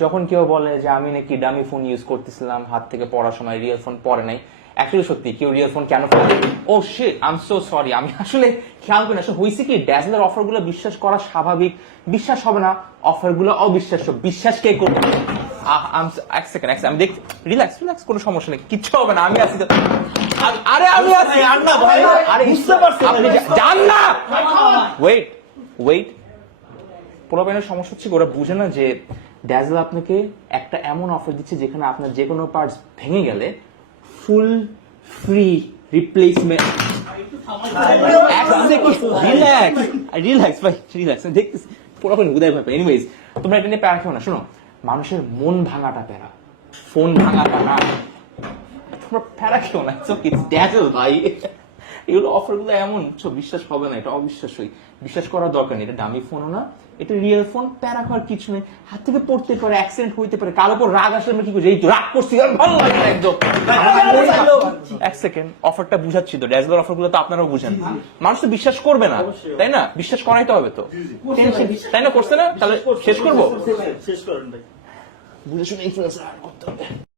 যখন কেউ বলে যে আমি নাকি ডামি ফোন ইউজ করতেছিলাম হাত থেকে পড়ার সময়, রিয়েল ফোন পড়ে নাই, অ্যাকচুয়ালি সত্যি কেউ রিয়েল ফোন কেন পড়ে? Oh shit, I am so sorry, আমি আসলে খেয়াল করি না। আসলে হয়েছে কি, ড্যাজলার অফার গুলো বিশ্বাস করা স্বাভাবিক, বিশ্বাস হবে না, অফার গুলো অবিশ্বাস্য, বিশ্বাস কে করবে? এক সেকেন্ড আমি দেখ, রিল্যাক্স রিল্যাক্স, কোনো সমস্যা নেই, কিচ্ছু হবে না, আমি আছি তো। আরে আমি আছি, আরে বুঝতে পারছেন, আপনি জান না। ওয়েট ওয়েট, পোলাপাইনের সমস্যা হচ্ছে ওরা বুঝে না যে ড্যাজল আপনাকে একটা এমন অফার দিচ্ছে যেখানে আপনার যে কোনো পার্টস ভেঙে গেলে full free replacement. Relax relax ভাই, রিল্যাক্স, দেখতেছি পোলাপাইন উদয় ভাই। এনিওয়েজ, তোমরা এটা নিয়ে প্যারা খেও না। শোনো, মানুষের মন ভাঙাটা প্যারা, ফোন ভাঙাটা না। তোমরা প্যারা খেও না, ইটস ড্যাজল ভাই। এগুলো অফার গুলো এমন, বিশ্বাস হবে না, এটা অবিশ্বাস্যই, বিশ্বাস করার দরকার নেই। এটা দামি ফোনও না, এটা রিয়েল ফোন, প্যারা খাওয়ার কিছু নেই। হাত থেকে পড়তে পারে, অ্যাক্সিডেন্ট হইতে পারে, কারোর উপর রাগ আসলে আমরা কি করি? এই তো রাগ করছি, আর ভালো লাগে না একদম। এক সেকেন্ড, অফারটা বুঝাচ্ছি তো, ড্যাজলার অফার গুলো তো আপনারাও বুঝেন। মানুষ তো বিশ্বাস করবে না, তাই না? বিশ্বাস করাই তো হবে তো, তাই না? করছে না? তাহলে শেষ করবো, বুঝে শুনে ইনফ্লুয়েন্সার করতে হবে।